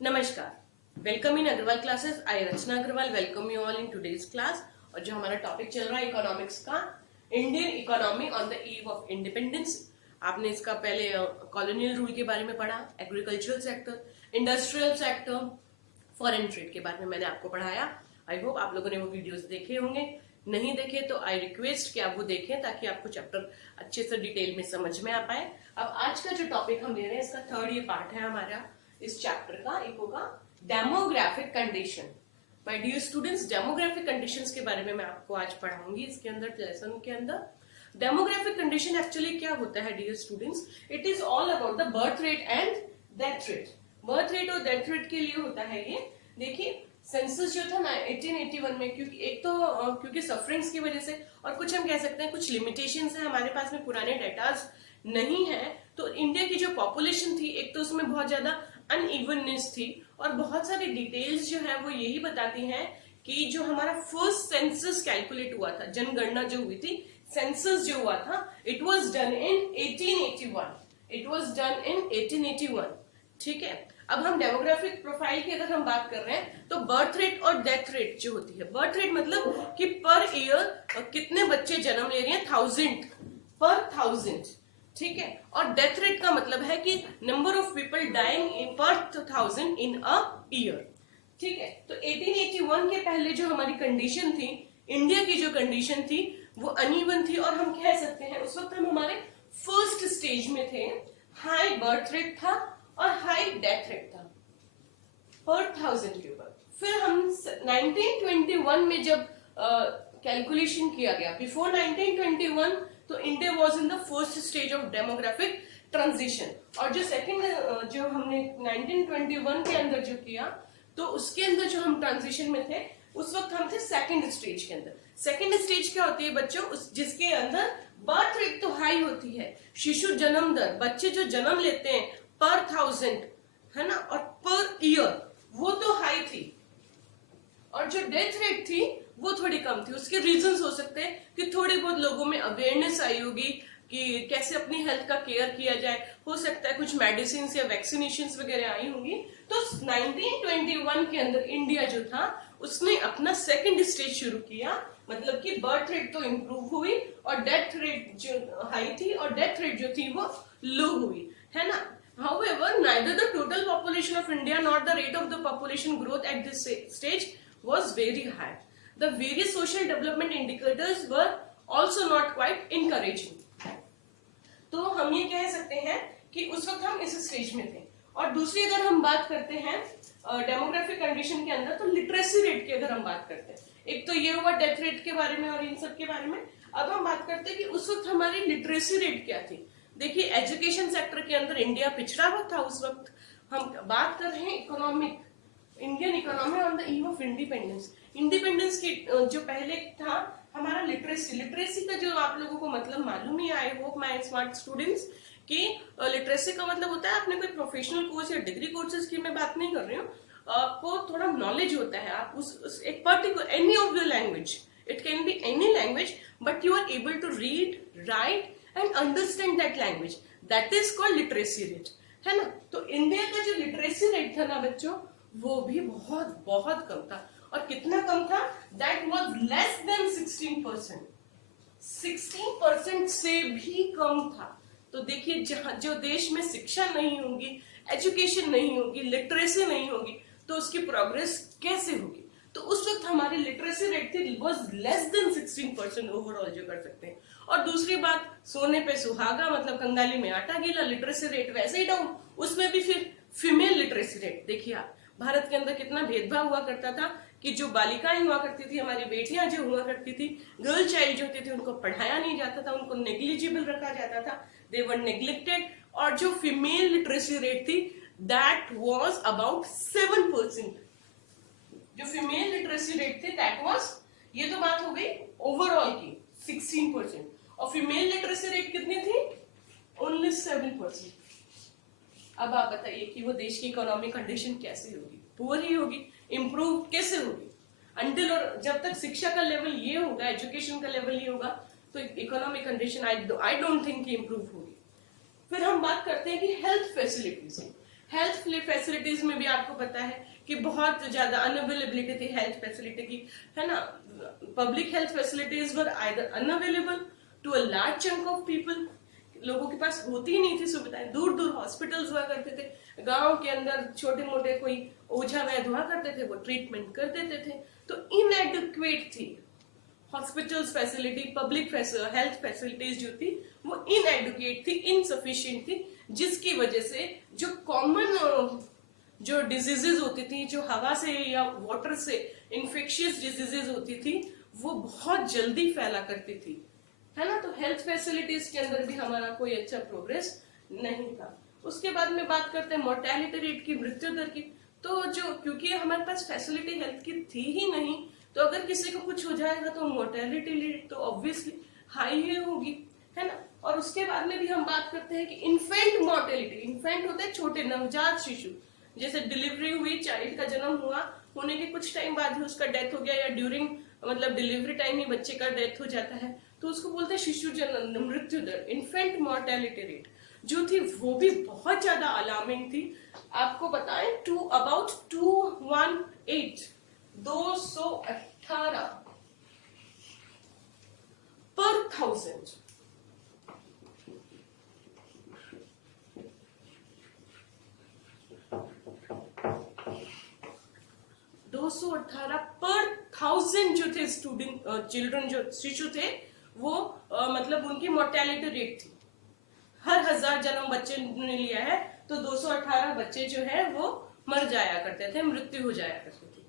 नमस्कार, welcome in Agrawal classes. I Rachna Agrawal welcome you all in today's class. और जो हमारा टॉपिक चल रहा है इकोनॉमिक्स का, Indian economy on the eve of independence. आपने इसका पहले कॉलोनियल रूल के बारे में पढ़ा, agricultural sector, industrial sector, foreign trade के बारे में मैंने आपको पढ़ाया। आई होप आप लोगों ने वो वीडियोस देखे होंगे। नहीं देखे तो आई रिक्वेस्ट कि आप वो देखें ताकि आपको चैप्टर अच्छे से डिटेल में समझ में आ पाए। अब आज का जो टॉपिक हम ले रहे हैं, इसका थर्ड ये पार्ट है हमारा इस चैप्टर का। एक होगा demographic condition. My dear students, demographic conditions के बारे में मैं आपको आज पढ़ाऊंगी इसके अंदर, लेसन के अंदर। डेमोग्राफिक कंडीशन एक्चुअली क्या होता है dear students? It is all about the birth rate and death rate. Birth rate और डेथ रेट के लिए होता है ये। देखिए, सेंसस जो था ना 1881 में, क्योंकि एक तो क्योंकि सफरिंग्स की वजह से, और कुछ हम कह सकते हैं कुछ लिमिटेशंस है, हमारे पास में पुराने डेटाज नहीं है, तो इंडिया की जो पॉपुलेशन थी, एक तो उसमें बहुत ज्यादा अनइवननेस थी, और बहुत सारी डिटेल्स जो है वो यही बताती हैं कि जो हमारा फर्स्ट सेंसस कैलकुलेट हुआ था, जनगणना जो हुई थी, सेंसस जो हुआ था, it was done in 1881। It was done in 1881। ठीक है। अब हम डेमोग्राफिक प्रोफाइल की अगर हम बात कर रहे हैं, तो बर्थ रेट और डेथ रेट जो होती है, बर्थ रेट मतलब कि पर ईयर कितने बच्चे जन्म ले रहे हैं, 1000 पर 1000। ठीक है। और डेथ रेट का मतलब है कि number of people dying in per 1000 in a year. ठीक है। तो 1881 के पहले जो हमारी कंडीशन थी, इंडिया की जो कंडीशन थी, वो अनइवन थी, और हम कह सकते हैं उस वक्त हम हमारे फर्स्ट स्टेज में थे। हाई बर्थ रेट था और हाई डेथ रेट था पर 1000 के ऊपर। फिर हम 1921 में जब कैलकुलेशन किया गया, बिफोर 1921 तो India was in the first stage of demographic transition, और जो सेकंड जो हमने 1921 के अंदर जो किया, तो उसके अंदर जो हम ट्रांजिशन में थे, उस वक्त हम थे सेकंड स्टेज के अंदर। सेकंड स्टेज क्या होती है बच्चों? जिसके अंदर बर्थ रेट तो हाई होती है, शिशु जन्म दर, बच्चे जो जन्म लेते हैं पर 1000 है ना, और पर ईयर वो तो हाई थी, और जो डेथ रेट थी वो थोड़ी कम थी। उसके रीजंस हो सकते हैं कि थोड़े बहुत लोगों में अवेयरनेस आई होगी कि कैसे अपनी हेल्थ का केयर किया जाए, हो सकता है कुछ मेडिसिन या वैक्सीनेशन वगैरह आई होंगी। तो 1921 के अंदर इंडिया जो था, उसने अपना सेकंड स्टेज शुरू किया, मतलब कि बर्थ रेट तो इंप्रूव हुई और डेथ रेट जो हाई थी और डेथ रेट जो थी वो लो हुई, है ना। However, neither the total population of India nor the rate of the population growth at this stage was very high. The various social development indicators were also not quite encouraging. तो हम ये कह सकते हैं कि उस वक्त हम इस स्टेज में थे। और दूसरी अगर हम बात करते हैं डेमोग्राफिक कंडीशन के अंदर, तो लिटरेसी रेट की अगर हम बात करते हैं, एक तो ये हुआ डेथ रेट के बारे में और इन सब के बारे में। अब हम बात करते हैं कि उस वक्त हमारी लिटरेसी रेट क्या थी। देखिए, एजुकेशन सेक्टर के अंदर इंडिया पिछड़ा हुआ था उस वक्त। हम बात कर रहे हैं economic, Indian economy on the eve of independence. Independence की जो पहले था हमारा लिटरेसी, लिटरेसी का जो आप लोगों को मतलब मालूम ही, I hope my smart students, कि लिटरेसी का मतलब होता है आपने कोई प्रोफेशनल कोर्स या डिग्री कोर्सेज की मैं बात नहीं कर रही हूँ, आपको थोड़ा नॉलेज होता है, आप उस एक particular any of the language, it can be any language, but you are able to read, write and understand that language, that is called literacy rate, है ना। तो इंडिया का जो लिटरेसी रेट था ना बच्चों, वो भी बहुत बहुत कम था। और कितना कम था? That was less than 16%। 16% से भी कम था। तो देखिए, जहां जो देश में शिक्षा नहीं होगी, एजुकेशन नहीं होगी, लिटरेसी नहीं होगी, तो उसकी प्रोग्रेस कैसे होगी? तो उस वक्त हमारी लिटरेसी रेट थी वाज लेस देन 16% ओवरऑल, जो कर सकते हैं। और दूसरी बात, सोने पे सुहागा मतलब कंगाली में आटा गीला, लिटरेसी रेट वैसे ही डाउन। उसमें भी फिर फीमेल लिटरेसी रेट देखिए आप, भारत के अंदर कितना भेदभाव हुआ करता था कि जो बालिकाएं हुआ करती थी, हमारी बेटियां जो हुआ करती थी, गर्ल चाइल्ड जो होती थी, उनको पढ़ाया नहीं जाता था, उनको नेग्लिजिबल रखा जाता था, दे वर नेग्लेक्टेड। और जो फीमेल लिटरेसी रेट थी, दैट वाज अबाउट 7%। जो फीमेल लिटरेसी रेट थी दैट वाज, ये तो बात हो गई ओवरऑल की, 16%, और फीमेल लिटरेसी रेट कितनी थी? ओनली 7%। अब आप बताइए कि वो देश की इकोनॉमिक कंडीशन कैसी होगी? पुअर ही होगी। इंप्रूव कैसे होगी? अंटिल और जब तक शिक्षा का लेवल ये होगा, एजुकेशन का लेवल ये होगा, तो economic condition I don't think कि इंप्रूव होगी। फिर हम बात करते हैं कि हेल्थ फैसिलिटीज। हेल्थ फैसिलिटीज में भी आपको पता है कि बहुत ज्यादा अनअवेलेबिलिटी थी हेल्थ फैसिलिटी की, है ना। Public health facilities were either unavailable to a large chunk of people, लोगों के पास होती ही नहीं थी सुविधाएं, दूर दूर हॉस्पिटल्स हुआ करते थे, गांव के अंदर छोटे मोटे कोई ओझा वैद्य हुआ करते थे, वो ट्रीटमेंट कर देते थे, तो इनएडिक्वेट थी hospitals facility, public health facilities जो थी वो इनएडुकेट थी, इनसफिशिएंट थी, जिसकी वजह से जो कॉमन जो डिजीजेज होती थी, जो हवा से या वाटर से इन्फेक्शियस डिजीजेज होती थी, वो बहुत जल्दी फैला करती थी, है ना। तो हेल्थ फैसिलिटीज के अंदर भी हमारा कोई अच्छा प्रोग्रेस नहीं था। उसके बाद में बात करते हैं मोर्टेलिटी रेट की, मृत्यु दर की। तो जो क्योंकि हमारे पास फैसिलिटी हेल्थ की थी ही नहीं, तो अगर किसी को कुछ हो जाएगा तो मोर्टेलिटी रेट तो ऑब्वियसली हाई ही होगी, है ना। और उसके बाद में भी हम बात करते हैं कि इन्फेंट मोर्टेलिटी, इन्फेंट होते हैं छोटे नवजात शिशु, जैसे डिलीवरी हुई, चाइल्ड का जन्म हुआ, होने के कुछ टाइम बाद ही उसका डेथ हो गया, या ड्यूरिंग मतलब डिलीवरी टाइम ही बच्चे का डेथ हो जाता है, तो उसको बोलते हैं शिशु जन्म मृत्यु दर, इन्फेंट मोर्टेलिटी रेट जो थी वो भी बहुत ज्यादा अलार्मिंग थी। आपको बताएं अबाउट 218 पर 1000, पर 1000 जो थे स्टूडेंट चिल्ड्रन, जो शिशु थे, वो मतलब उनकी मोर्टेलिटी रेट थी। हर 1000 जन्म बच्चे ने लिया है तो 218 बच्चे जो है वो मर जाया करते थे, मृत्यु हो जाया करती थी।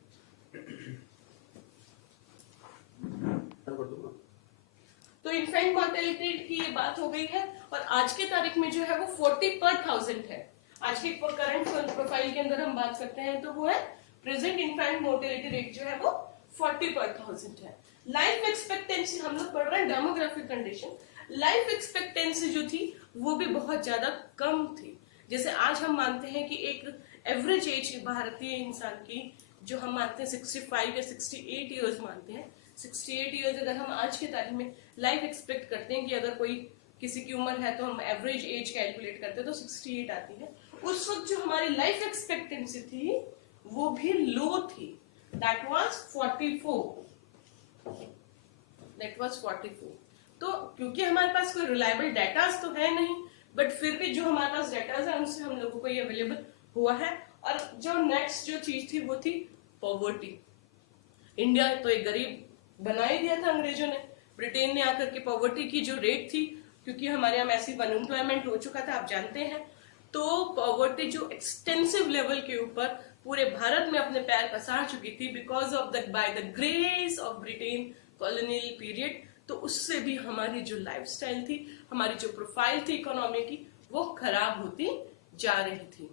तो इन्फेंट मोर्टेलिटी की ये बात हो गई है, और आज के तारीख में जो है वो 40 पर 1000 है। आज के करंट प्रोफाइल के अंदर हम बात करते हैं तो वो है प्रेजेंट इन्फेंट मोर्टेलिटी रेट जो है वो 40 पर 1000 है। लाइफ एक्सपेक्टेंसी, हम लोग पढ़ रहे हैं डेमोग्राफिक कंडीशन, लाइफ एक्सपेक्टेंसी जो थी वो भी बहुत ज्यादा कम थी। जैसे आज हम मानते हैं कि एक एवरेज एज भारतीय इंसान की जो हम मानते हैं 65 या 68 इयर्स मानते हैं, 68 इयर्स अगर हम आज के तारीख में लाइफ एक्सपेक्ट करते हैं कि अगर कोई किसी की उम्र है तो हम एवरेज एज कैलकुलेट करते हैं तो 68 आती है। उस वक्त जो हमारी लाइफ एक्सपेक्टेंसी थी वो भी लो थी, दैट वाज 44। तो क्योंकि हमारे पास कोई रिलायबल डेटास तो है नहीं, बट फिर भी जो हमारे पास डेटास है उनसे हम लोगों को ये अवेलेबल हुआ है। और जो नेक्स्ट जो चीज थी वो थी पॉवर्टी। इंडिया तो एक गरीब बना ही दिया था अंग्रेजों ने, ब्रिटेन ने आकर के पॉवर्टी की जो रेट थी, क्योंकि हमारे यहाँ मैसिव अनएम्प्लॉयमेंट हो चुका था, आप जानते हैं, तो पॉवर्टी जो एक्सटेंसिव लेवल के ऊपर पूरे भारत में अपने पैर पसार चुकी थी because of the by the grace of Britain colonial period, तो उससे भी हमारी जो लाइफस्टाइल थी, हमारी जो प्रोफाइल थी इकोनॉमी की, वो खराब होती जा रही थी।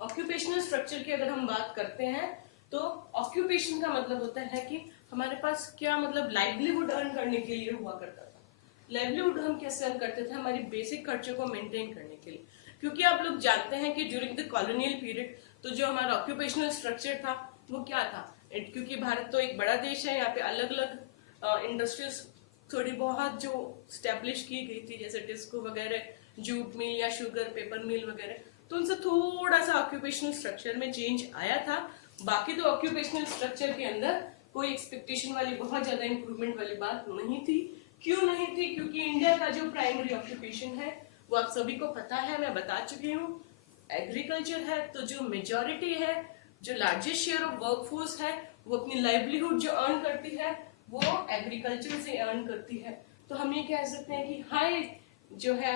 ऑक्यूपेशनल स्ट्रक्चर की अगर हम बात करते हैं तो ऑक्यूपेशन का मतलब होता है कि हमारे पास क्या मतलब लाइवलीहुड अर्न करने के लिए हुआ करता था। लाइवलीहुड हम कैसे अर्न करते थे? हमारी बेसिक खर्चों को मेंटेन करने के लिए, क्योंकि आप लोग जानते हैं कि ड्यूरिंग द कॉलोनियल पीरियड तो जो हमारा ऑक्यूपेशनल स्ट्रक्चर था वो क्या था, क्योंकि भारत तो एक बड़ा देश है, यहाँ पे अलग अलग इंडस्ट्रीज थोड़ी बहुत जो स्टैब्लिश की गई थी, जैसे टिस्को वगैरह, जूट मिल या शुगर पेपर मिल वगैरह, तो उनसे थोड़ा सा ऑक्यूपेशनल स्ट्रक्चर में चेंज आया था। बाकी तो ऑक्यूपेशनल स्ट्रक्चर के अंदर कोई एक्सपेक्टेशन वाली बहुत ज्यादा इंप्रूवमेंट वाली बात नहीं थी। क्यों नहीं थी? क्योंकि इंडिया का जो प्राइमरी ऑक्यूपेशन है वो आप सभी को पता है, मैं बता चुकी हूँ, एग्रीकल्चर है। तो जो मेजोरिटी है, जो लार्जेस्ट शेयर ऑफ वर्कफोर्स है, वो अपनी लाइवलीहुड जो अर्न करती है वो एग्रीकल्चर से अर्न करती है। तो हम ये कह सकते हैं कि हाई जो है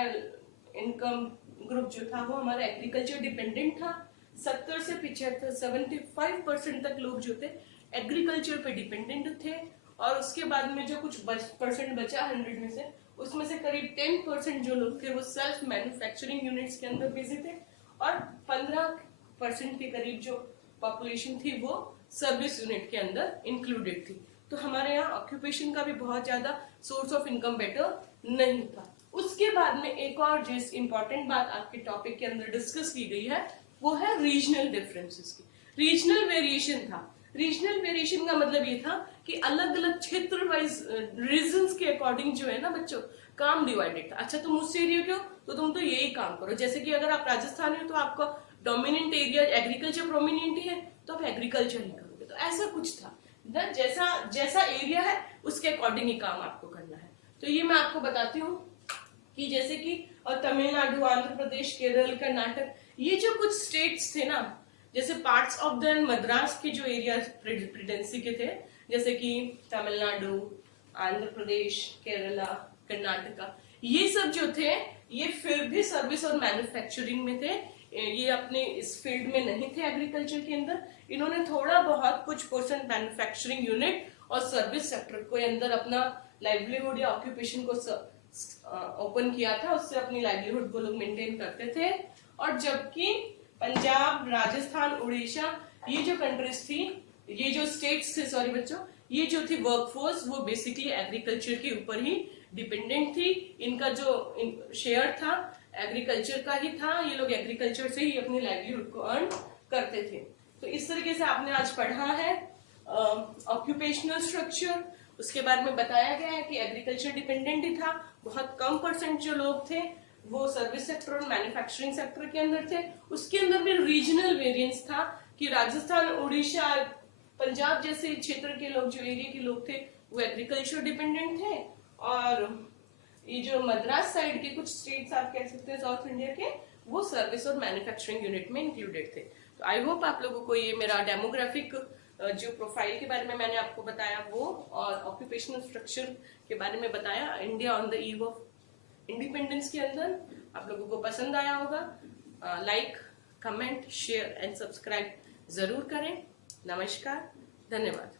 इनकम ग्रुप जो था वो हमारा एग्रीकल्चर डिपेंडेंट था। 70 से 75 75% तक लोग जो थे एग्रीकल्चर पे डिपेंडेंट थे। और उसके बाद में जो कुछ परसेंट बचा 100 में से, उसमें से करीब 10% जो लोग थे वो सेल्फ मैन्युफैक्चरिंग यूनिट्स के अंदर बिजी थे, और 15% के करीब जो पॉपुलेशन थी वो सर्विस यूनिट के अंदर इंक्लूडेड थी। तो हमारे यहाँ ऑक्यूपेशन का भी बहुत ज्यादा सोर्स ऑफ इनकम बेटर नहीं था। उसके बाद में एक और जिस इंपॉर्टेंट बात आपके टॉपिक के अंदर डिस्कस की गई है वो है रीजनल डिफरेंसेस की। रीजनल वेरिएशन था, रीजनल वेरिएशन का मतलब ये था कि अलग अलग क्षेत्र वाइज रीजन्स के अकॉर्डिंग जो है ना बच्चों काम डिवाइडेड था। अच्छा तुम उस एरिया के हो तो तुम तो यही काम करो, जैसे कि अगर आप राजस्थानी हो तो आपका डोमिनेंट एरिया एग्रीकल्चर प्रोमिनेंट ही है तो आप एग्रीकल्चर ही करोगे, तो ऐसा कुछ था ना, जैसा जैसा एरिया है उसके अकॉर्डिंग ही काम आपको करना है। तो ये मैं आपको बताती हूँ कि जैसे कि और तमिलनाडु, आंध्र प्रदेश, केरल, कर्नाटक, ये जो कुछ स्टेट्स थे ना, जैसे पार्ट्स ऑफ द मद्रास के जो एरिया प्रेसिडेंसी के थे, जैसे कि तमिलनाडु, आंध्र प्रदेश, केरला, कर्नाटका, ये सब जो थे ये फिर भी सर्विस और मैन्युफैक्चरिंग में थे, ये अपने इस फील्ड में नहीं थे एग्रीकल्चर के अंदर। इन्होंने थोड़ा बहुत कुछ परसेंट मैन्युफैक्चरिंग यूनिट और सर्विस सेक्टर को अंदर अपना लाइवलीहुड या ऑक्यूपेशन को ओपन किया था, उससे अपनी लाइवलीहुड को लोग मेंटेन करते थे। और जबकि पंजाब, राजस्थान, उड़ीसा, ये जो कंट्रीज थी, ये जो स्टेट्स थे, सॉरी बच्चों, ये जो थी वर्कफोर्स वो बेसिकली एग्रीकल्चर के ऊपर ही डिपेंडेंट थी। इनका जो शेयर था एग्रीकल्चर का ही था, ये लोग एग्रीकल्चर से ही अपनी लाइवलीहुड को अर्न करते थे। तो इस तरीके से आपने आज पढ़ा है ऑक्यूपेशनल स्ट्रक्चर, उसके बारे में बताया गया है कि एग्रीकल्चर डिपेंडेंट ही था, बहुत कम परसेंट जो लोग थे वो सर्विस सेक्टर और मैन्युफैक्चरिंग सेक्टर के अंदर थे। उसके अंदर भी रीजनल वेरिएंस था कि राजस्थान, उड़ीसा, पंजाब जैसे क्षेत्र के लोग, जो एरिया के लोग थे वो एग्रीकल्चर डिपेंडेंट थे, और ये जो मद्रास साइड के कुछ स्टेट्स आप कह सकते हैं साउथ इंडिया के, वो सर्विस और मैन्युफैक्चरिंग यूनिट में इंक्लूडेड थे। तो आई होप आप लोगों को ये मेरा डेमोग्राफिक जो प्रोफाइल के बारे में मैंने आपको बताया वो, और ऑक्यूपेशनल स्ट्रक्चर के बारे में बताया India on the eve of independence के अंदर, आप लोगों को पसंद आया होगा। Like, comment, share and subscribe जरूर करें। नमस्कार, धन्यवाद।